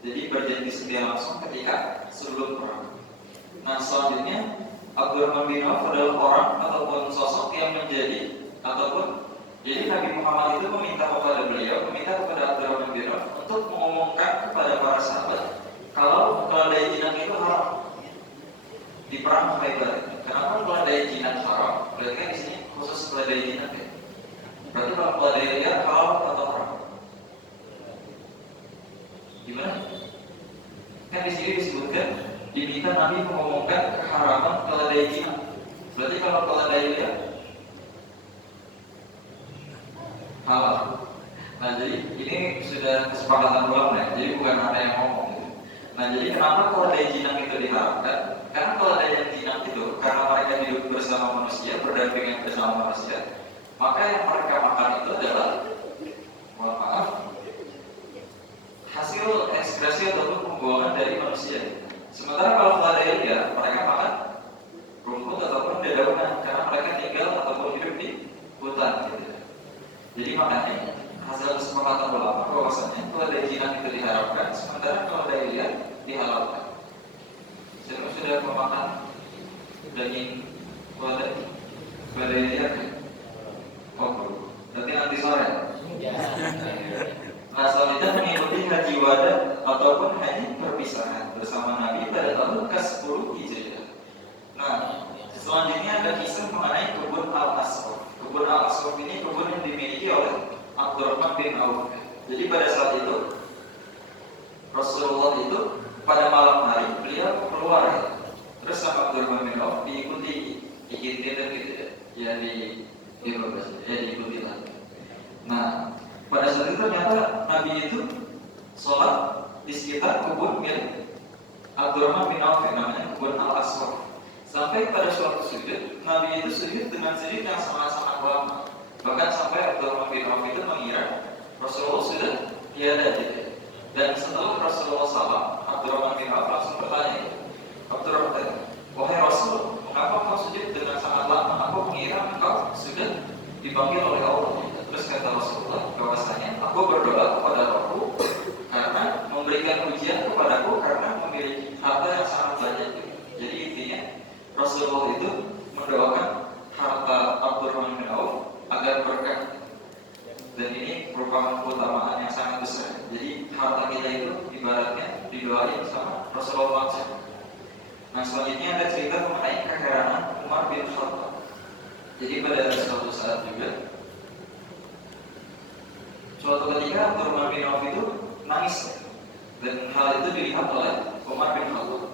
Jadi berjanji setia langsung ketika sebelum perang. Nah selanjutnya Abdurrahman bin Auf adalah orang ataupun sosok yang menjadi ataupun jadi Nabi Muhammad itu meminta kepada Abdurrahman bin Auf untuk mengumumkan kepada para sahabat kalau keledai jinak itu haram di perang Khaybar. Kenapa keledai jinak haram? Berarti kan di sini khusus keledai jinak ya. Berarti kalau keledai liar halal atau haram? Gimana? Kan di sini disebutkan diminta Nabi mengumumkan keharaman keledai jinak. Berarti kalau keledai liar halal. Nah jadi ini sudah kesepakatan ulama ya. Jadi bukan ada yang ngomong gitu. Nah jadi kenapa keledai jinak itu diharamkan? Karena keledai yang jinak itu karena mereka hidup bersama manusia, berdampingan bersama manusia, maka yang mereka makan itu adalah, mohon maaf, hasil ekskresi ataupun pembuangan dari manusia. Sementara kalau keledai liar mereka makan rumput ataupun dedaunan karena mereka tinggal ataupun hidup di hutan gitu. Jadi makanya hasil kesepakatan ulama bahwasanya keledai jinak itu diharamkan, sementara keledai liar dihalalkan. Siapa sudah memakan daging keledai liar? Oh, nanti sore. Nah selanjutnya mengikuti haji wada ataupun haji perpisahan bersama Nabi pada tahun ke-10 Hijriah. Nah selanjutnya ada kisah mengenai kebun Al-Asqaf. Kebun Al-Asqaf ini kebun yang dimiliki oleh Abdurrahman bin Auf. Jadi pada saat itu Rasulullah itu pada malam hari beliau keluar ya. Terus sama Abdurrahman bin Auf diikuti gitu ya diikuti lah. Nah pada saat itu ternyata Nabi itu sholat di sekitar kebun milik Abdurrahman bin Auf yang namanya kebun Al-Asqaf. Sampai pada suatu sujud, Nabi itu sujud dengan sujud yang sangat-sangat lama. Bahkan sampai Abdurrahman bin Auf itu mengira Rasulullah sudah tiada gitu. Dan setelah Rasulullah salam, Abdurrahman bin Auf langsung bertanya, Abdurrahman, wahai Rasul, mengapa kau sujud dengan sangat lama? Aku mengira engkau sudah dipanggil oleh Allah. Terus kata Rasulullah, bahwasanya aku berdoa kepada Rabbku karena memberikan ujian kepadaku Nah selanjutnya ada cerita mengenai keheranan Umar bin Khattab. Jadi pada suatu saat juga, suatu ketika Abdurrahman bin Auf itu nangis, dan hal itu dilihat oleh Umar bin Khattab.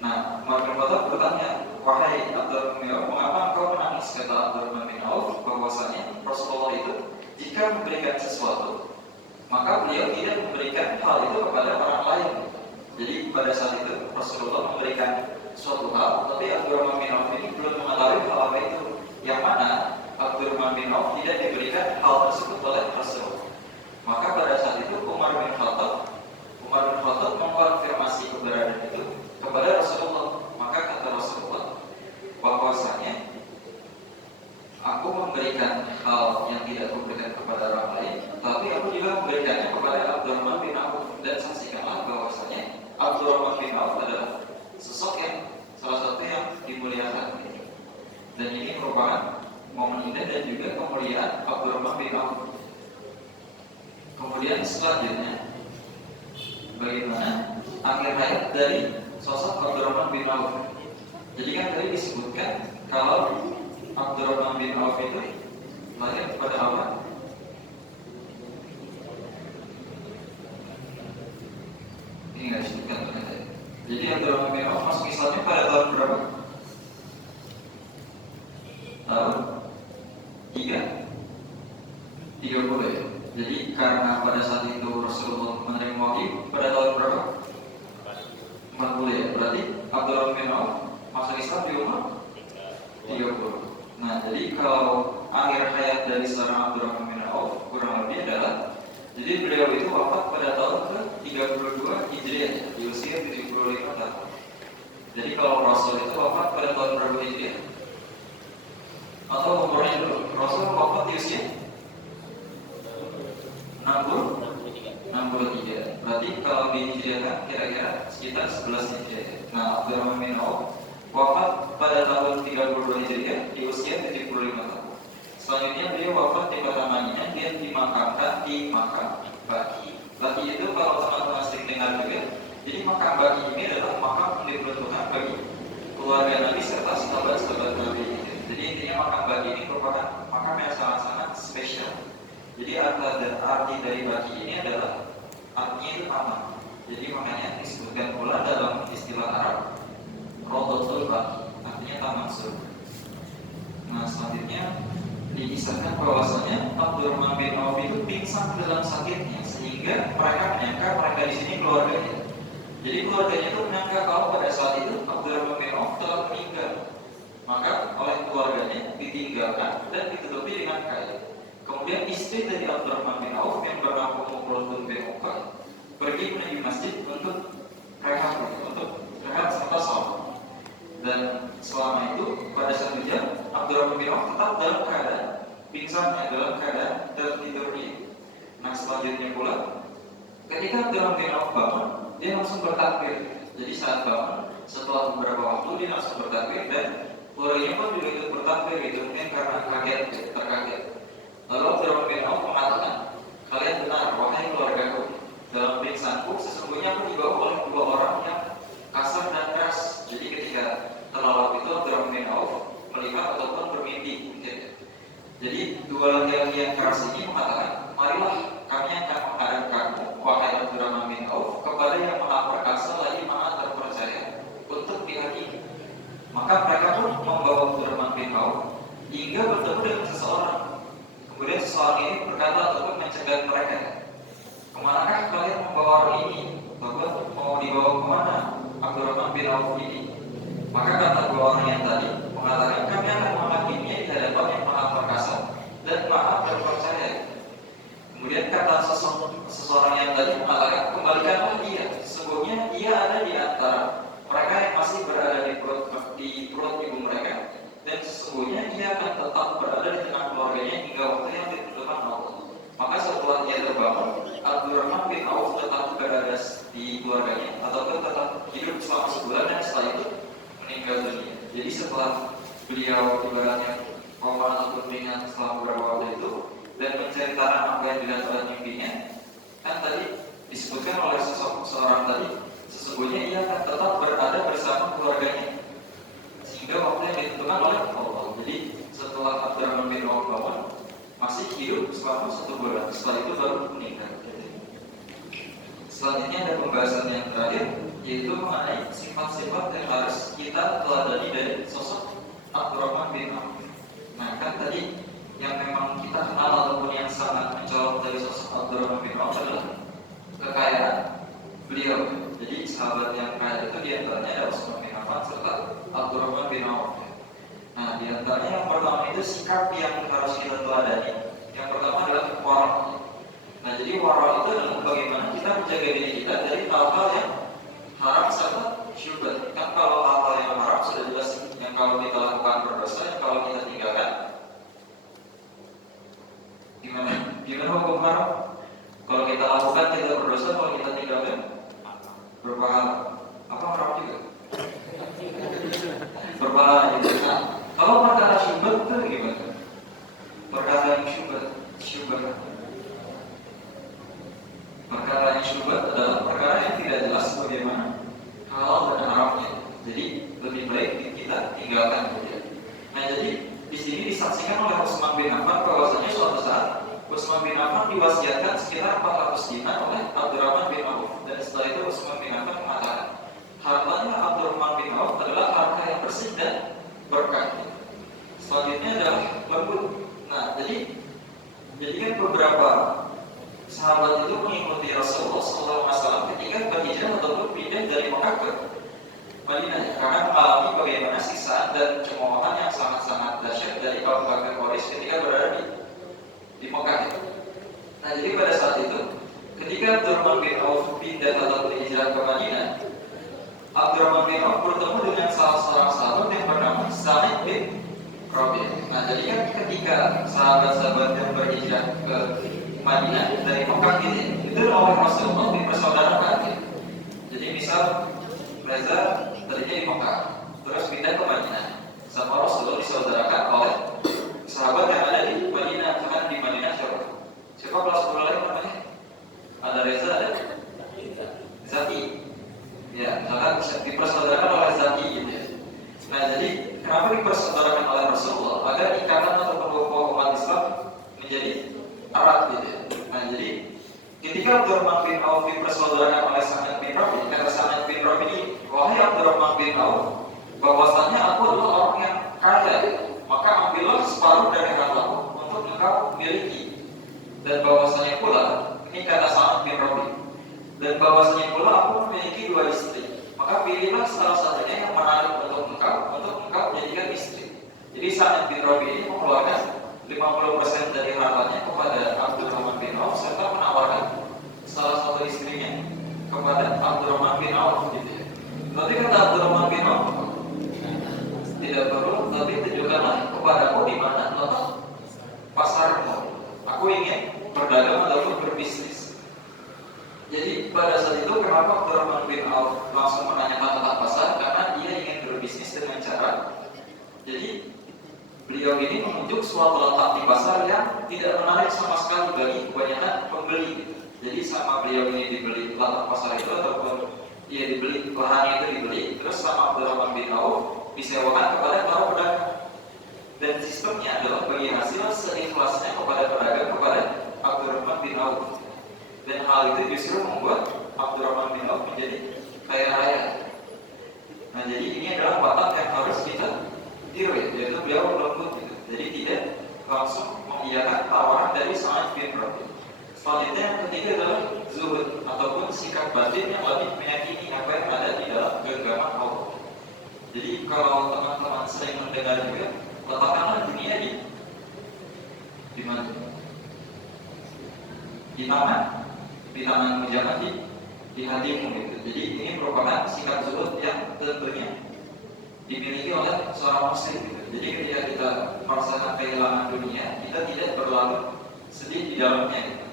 Nah, Umar bin Khattab bertanya, wahai Abdurrahman bin Auf, mengapa engkau menangis? Kata Abdurrahman bin Auf, bahwasanya Rasulullah itu jika memberikan sesuatu, maka beliau tidak memberikan hal itu kepada orang lain. Jadi pada saat itu Rasulullah memberikan suatu hal, tapi Abdurrahman bin Auf ini belum mengetahui hal apa itu. Yang mana Abdurrahman bin Auf tidak diberikan hal tersebut oleh Rasulullah. Maka pada saat itu Umar bin Khattab mengkonfirmasi keberadaan itu kepada Rasulullah. Maka kata Rasulullah bahwasanya aku memberikan hal yang tidak kuberikan kepada orang lain, tapi aku juga memberikannya kepada Abdurrahman bin Auf. Dan saksikanlah bahwasanya Abdurrahman bin Auf adalah sosok yang salah satu yang dimuliakan. Dan ini merupakan momen indah dan juga kemuliaan Abdurrahman bin Auf. Kemudian selanjutnya, bagaimana akhir hayat dari sosok Abdurrahman bin Auf. Jadi kan tadi disebutkan kalau Abdurrahman bin Auf itu lahir pada awal ini nggak disebutkan ternyata. Jadi Abdurrahman bin Auf masuk Islamnya pada tahun berapa? Tahun 30 ya. Jadi karena pada saat itu Rasulullah menerima wahyu pada tahun berapa? 40 ya. Berarti Abdurrahman bin Auf masuk Islam di umur 30. Nah, jadi kalau akhir hayat dari seorang Abdurrahman bin Auf kurang lebih adalah, jadi beliau itu wafat pada tahun ke-32 Hijriah di usia 75 tahun. Jadi kalau Rasul itu wafat pada tahun berapa Hijriah? Atau umurnya dulu? Rasul wafat di usia 63. Berarti kalau dihijriahkan kira-kira sekitar 11 Hijriah. Nah, Abdurrahman bin Auf wafat pada tahun 32 Hijriah di usia 75 tahun. Selanjutnya beliau wafat di kota Madinah, dia dimakamkan di makam Baqi. Baqi itu kalau teman-teman sering dengar juga, jadi makam Baqi ini adalah makam yang diperuntukkan bagi keluarga Nabi serta sahabat-sahabat Nabi. Jadi intinya makam Baqi ini merupakan makam yang sangat-sangat spesial. Jadi arti dari Baqi ini adalah artinya itu aman. Jadi makanya disebutkan pula dalam istilah Arab Raudhatul Baqi, artinya taman surga. Nah selanjutnya dikisahkan bahwasanya Abdurrahman bin Auf itu pingsan dalam sakitnya, sehingga mereka menyangka mereka di sini keluarganya. Jadi keluarganya itu menyangka kalau pada saat itu Abdurrahman bin Auf telah meninggal. Maka oleh keluarganya ditinggalkan dan ditutupi dengan kain. Kemudian istri dari Abdurrahman bin Auf yang bernama Ummu Kulthum bin Uqbah pergi menuju masjid untuk rehat serta sholat. Dan selama itu pada satu jam Abdurrahman bin Auf tetap dalam keadaan pingsannya, dalam keadaan tertidur dia. Nah selanjutnya pula ketika Abdurrahman bin Auf bangun, dia langsung bertakbir. Jadi saat bangun setelah beberapa waktu dia langsung bertakbir dan keluarganya pun juga ikut bertakbir gitu, mungkin karena terkaget. Lalu Abdurrahman bin Auf mengatakan, kalian benar wahai keluargaku, dalam pingsanku sesungguhnya aku dibawa oleh dua orang yang kasar dan keras. Jadi ketika terlelap itu Abdurrahman bin Auf melihat ataupun bermimpi mungkin. Jadi dua laki-laki yang keras ini mengatakan, marilah kami akan menghadapkanmu wahai Abdurrahman bin Auf kepada yang maha perkasa lagi maha terpercaya untuk dihakimi. Maka mereka pun membawa Abdurrahman bin Auf hingga bertemu dengan seseorang. Kemudian seseorang ini berkata ataupun mencegah mereka, kemanakah kalian membawa orang ini? Bapak mau dibawa kemana Abdurrahman bin Auf ini? Maka kata dua orang yang tadi mengatakan, kami akan menghakiminya di hadapan yang maha perkasa dan maha terpercaya. Kemudian kata seseorang yang tadi mengatakan, kembalikanlah dia, sesungguhnya dia ada di antara mereka yang masih berada di perut ibu mereka, dan sesungguhnya dia akan tetap berada di tengah keluarganya hingga waktu yang ditentukan Allah. Maka setelah dia terbangun, Abdurrahman bin Auf tetap berada di keluarganya ataupun tetap hidup selama sebulan dan setelah itu meninggal dunia. Jadi setelah beliau ibaratnya komat atau meninggal selama beberapa waktu itu dan menceritakan apa yang dilihat oleh mimpinya, kan tadi disebutkan oleh seseorang tadi sesungguhnya ia akan tetap berada bersama keluarganya sehingga waktu yang ditentukan oleh Allah. Jadi setelah Abdurrahman bin Auf bangun masih hidup selama 1 bulan, setelah itu baru meninggal. Selanjutnya ada pembahasan yang terakhir, yaitu mengenai sifat-sifat yang harus kita teladani dari sosok Abdurrahman bin Auf. Nah kan tadi yang memang kita kenal ataupun yang sangat mencolok dari sosok Abdurrahman bin Auf adalah kekayaan beliau. Jadi sahabat yang kaya itu diantaranya ada Utsman bin Affan serta Abdurrahman bin Auf. Nah diantaranya yang pertama itu sikap yang harus kita teladani. Yang pertama adalah wara. Nah jadi wara itu adalah bagaimana kita menjaga diri kita dari hal-hal yang haram serta syubhat. Kan kalau hal-hal yang haram sudah jelas yang kalau kita lakukan berdosa, yang kalau kita tinggalkan gimana hukum haram? Kalau kita lakukan kita berdosa, kalau kita tinggalkan berpahala. Apa haram juga? Berpahala juga. Nah, kalau perkara syubhat itu gimana? Perkara yang syubhat. Perkara yang syubhat adalah perkara yang tidak jelas bagaimana halal dan haramnya. Jadi lebih baik kita tinggalkan saja. Nah jadi di sini disaksikan oleh Utsman bin Affan bahwasanya suatu saat Utsman bin Affan diwasiatkan sekitar 400 dinar oleh Abdurrahman bin Auf, dan setelah itu Utsman bin Affan mengatakan hartanya Abdurrahman bin Auf adalah harta yang bersih dan berkah. Selanjutnya adalah lembut. Nah jadi kan beberapa sahabat itu mengikuti Rasulullah SAW ketika berhijrah ataupun pindah dari Mekah ke Madinah, karena mengalami bagaimana siksaan dan cemoohan yang sangat-sangat dahsyat dari kaum kafir Quraisy ketika berada di Mekah itu. Nah jadi pada saat itu ketika Abdurrahman bin Auf pindah ataupun hijrah ke Madinah, Abdurrahman bin Auf bertemu dengan salah seorang sahabat yang bernama Sa'id bin Rabi'. Nah jadi kan ketika sahabat-sahabat yang berhijrah ke Madinah dari Mekah itu oleh Rasulullah dipersaudarakan gitu. Jadi misal Reza tadinya di Mekah, terus pindah ke Madinah, sama Rasulullah disaudarakan oleh sahabat yang ada di Madinah. Karena di Madinah siapa kelas lain namanya? Ada Reza, ada Zaki. Ya, misalkan dipersaudarakan oleh Zaki gitu ya. Nah jadi kenapa dipersaudarakan oleh Rasulullah? Agar ikatan ataupun ukhuwah umat Islam menjadi erat gitu ya. Nah jadi ketika Abdurrahman bin Auf dipersaudarakan oleh Sa'id bin Rabi', kata Sa'id bin Rabi', wahai Abdurrahman bin Auf, bahwasanya aku adalah orang yang kaya, maka ambillah separuh dari hartamu untuk engkau miliki. Dan bahwasanya pula, ini kata Sa'id bin Rabi', dan bahwasanya pula aku memiliki 2 istri, maka pilihlah salah satunya yang menarik untuk engkau jadikan istri. Jadi Sa'id bin Rabi' ini mengeluarkan 50% dari hartanya kepada Abdurrahman bin Auf serta menawarkan salah satu istrinya kepada Abdurrahman bin Auf gitu ya. Nanti kata Abdurrahman bin Auf, tidak perlu, tapi tunjukkanlah kepadaku di mana letak pasarmu. Aku ingin berdagang ataupun berbisnis. Jadi pada saat itu kenapa Abdurrahman bin Auf langsung menanyakan letak pasar? Karena dia ingin berbisnis dengan cara, jadi beliau ini menunjuk suatu letak di pasar yang tidak menarik sama sekali bagi kebanyakan pembeli. Jadi sama beliau ini dibeli letak pasar itu ataupun dia dibeli, lahannya itu dibeli, terus sama Abdurrahman bin Auf disewakan kepada para pedagang. Dan sistemnya adalah bagi hasil seikhlasnya kepada pedagang kepada Abdurrahman bin Auf. Dan hal itu justru membuat Abdurrahman bin Auf menjadi kaya raya. Nah jadi ini adalah watak yang harus kita tiru ya, yaitu beliau lembut gitu. Jadi tidak langsung mengiyakan tawaran dari Sa'id bin Rabi'. Selanjutnya yang ketiga adalah zuhud ataupun sikap batin yang lebih meyakini apa yang ada di dalam genggaman Allah. Jadi kalau teman-teman sering mendengar juga, letakkanlah dunia di mana? Di tangan, di tanganmu, jangan di hatimu gitu. Jadi ini merupakan sikap zuhud yang tentunya dimiliki oleh seorang muslim gitu. Jadi ketika kita merasakan kehilangan dunia, kita tidak berlalu sedih di dalamnya gitu.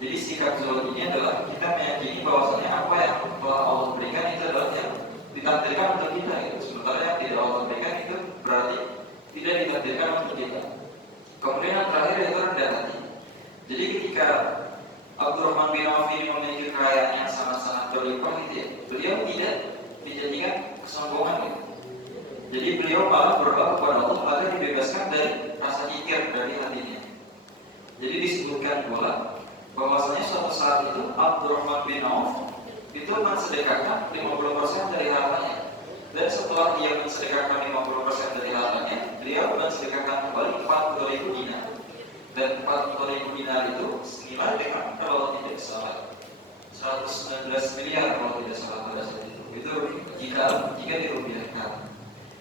Jadi sikap zuhud ini adalah kita meyakini bahwasanya apa yang telah Allah berikan itu adalah yang ditakdirkan untuk kita gitu. Sementara yang tidak Allah berikan itu berarti tidak ditakdirkan untuk kita. Kemudian yang terakhir yaitu rendah hati. Jadi ketika Abdurrahman bin Auf ini memiliki kekayaan yang sangat-sangat berlimpah gitu ya, beliau tidak disebutkan pula bahwasanya suatu saat itu Abdurrahman bin Auf itu mensedekahkan 50% dari hartanya, dan setelah dia mensedekahkan 50% dari hartanya, beliau mensedekahkan kembali 40.000 dinar, dan 40.000 dinar itu senilai dengan, kalau tidak salah, 119 miliar kalau tidak salah pada saat itu jika dirupiahkan.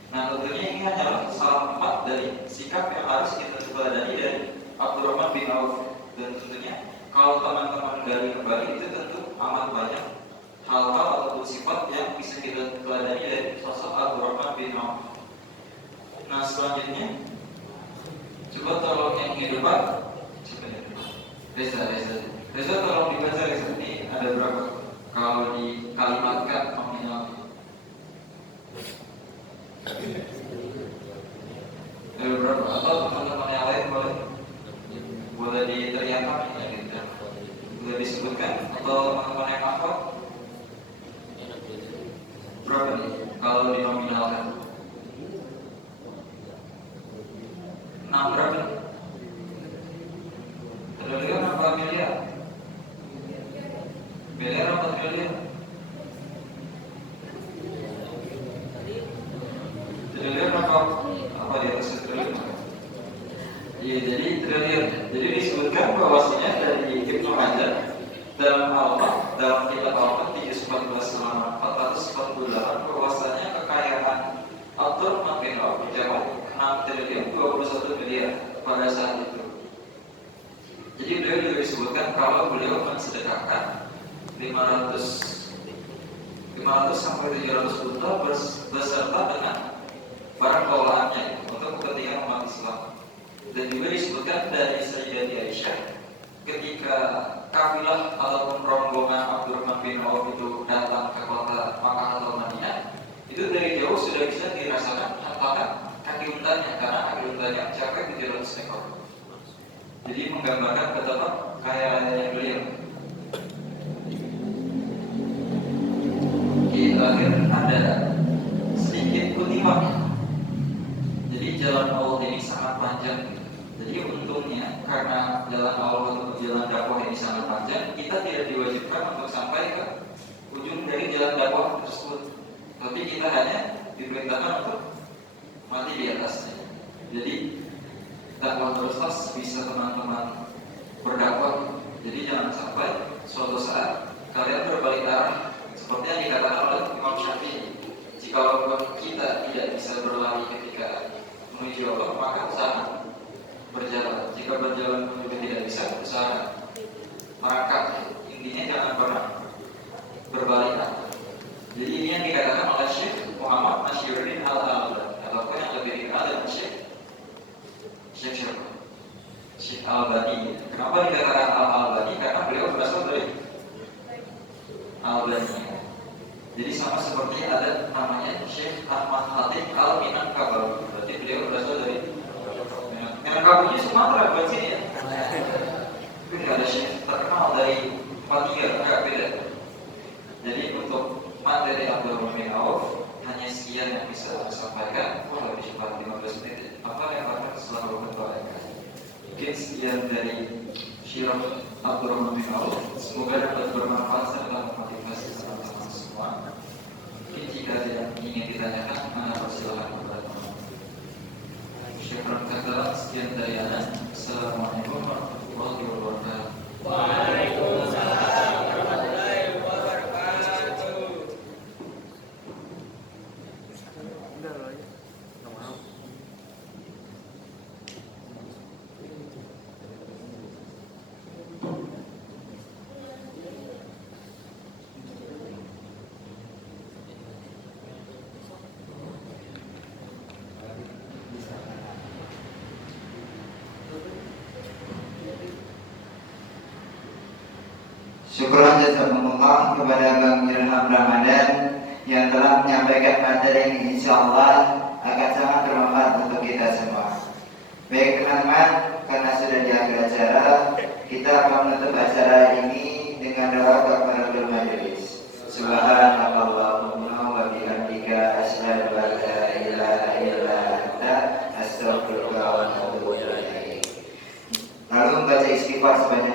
Nah, tentunya ini hanyalah salah empat dari sikap yang harus kita teladani dari Abdurrahman bin Auf, dan tentunya kalau teman-teman gali kembali itu tentu amat banyak hal-hal ataupun sifat yang bisa kita teladani dari sosok Abdurrahman bin Auf. Nah, selanjutnya coba tolong yang di depan, Reza tolong dibaca. Reza, ini ada berapa kalau dikalimatkan nominal? Ada berapa? Atau teman-teman yang lain boleh diteriakkan ya, gitu. Boleh disebutkan atau teman-teman yang hafal? Berapa nih kalau dinominalkan? 6 berapa? Triliun apa miliar? Miliar apa triliun? Triliun apa di atas triliun? Iya, jadi triliun. Jadi disebutkan bahwasanya dari Ibnu Hajar dalam dalam kitab Al-Fatihah 448 bahwasanya kekayaan Abdurrahman bin Auf mencapai 6 triliun 21 miliar pada saat itu. Jadi beliau juga disebutkan kalau beliau mensedekahkan 500 sampai 700 unta beserta dengan barang bawaannya untuk kepentingan umat Islam. Dan juga disebutkan dari Sayyidati Aisyah ketika kafilah ataupun rombongan Abdurrahman bin Auf itu datang ke kota Makkah atau Madinah, itu dari jauh sudah bisa dirasakan hentakan kaki untanya, karena kaki untanya mencapai 700 ekor. Jadi menggambarkan betapa kaya-kayanya beliau. Di terakhir ada sedikit kutipannya. Jadi jalan Allah ini sangat panjang. Jadi untungnya karena jalan Allah atau jalan dakwah ini sangat panjang, kita tidak diwajibkan untuk sampai ke ujung dari jalan dakwah tersebut. Tapi kita hanya diperintahkan untuk mati di atasnya. Jadi dakwah teruslah bisa teman-teman berdakwah. Jadi jangan sampai suatu saat kalian berbalik arah seperti yang dikatakan oleh Imam Syafi'i. Jika kita tidak bisa berlari ketika menuju Allah, maka usaha berjalan. Jika berjalan menuju tidak bisa, usaha merangkak. Intinya jangan pernah berbalik arah. Jadi ini yang dikatakan oleh Syekh Muhammad Nasyiruddin Al-Albani, ataupun yang lebih dikenal dengan Syekh Al-Albani. Kenapa dikatakan Al-Albani? Karena beliau berasal dari Albania. Jadi sama seperti ada namanya Syekh Ahmad Khatib Al-Minangkabawi. Berarti beliau berasal dari Minangkabawi, Sumatera, bukan sini ya. Tapi tidak ada Syekh terkenal dari Papua, enggak beda. Jadi untuk materi Abdurrahman bin Auf hanya sekian yang bisa saya sampaikan. Lebih cepat 15 menit. Apa yang akan selalu berdoakan? Mungkin sekian dari Syirah Abdurrahman bin Auf. Semoga dapat bermanfaat serta memotivasi teman-teman semua. Mungkin jika ada yang ingin ditanyakan, mana persilakan kepada teman-teman. Syukran kata sekian dari Anda. Assalamualaikum warahmatullahi wabarakatuh. Waalaikumsalam warahmatullahi wabarakatuh. Syukuran jazakumullah kepada Bang Ilham Ramadan yang telah menyampaikan materi ini, insyaallah akan sangat bermanfaat untuk kita semua. Baik teman-teman, karena sudah di akhir acara, kita akan menutup acara ini dengan doa kafaratul majelis. Subhanallahumma wa bihamdika asyhadu an la ilaha illa anta astaghfiruka wa atubu ilaik. Lalu membaca istighfar istighfar sebanyak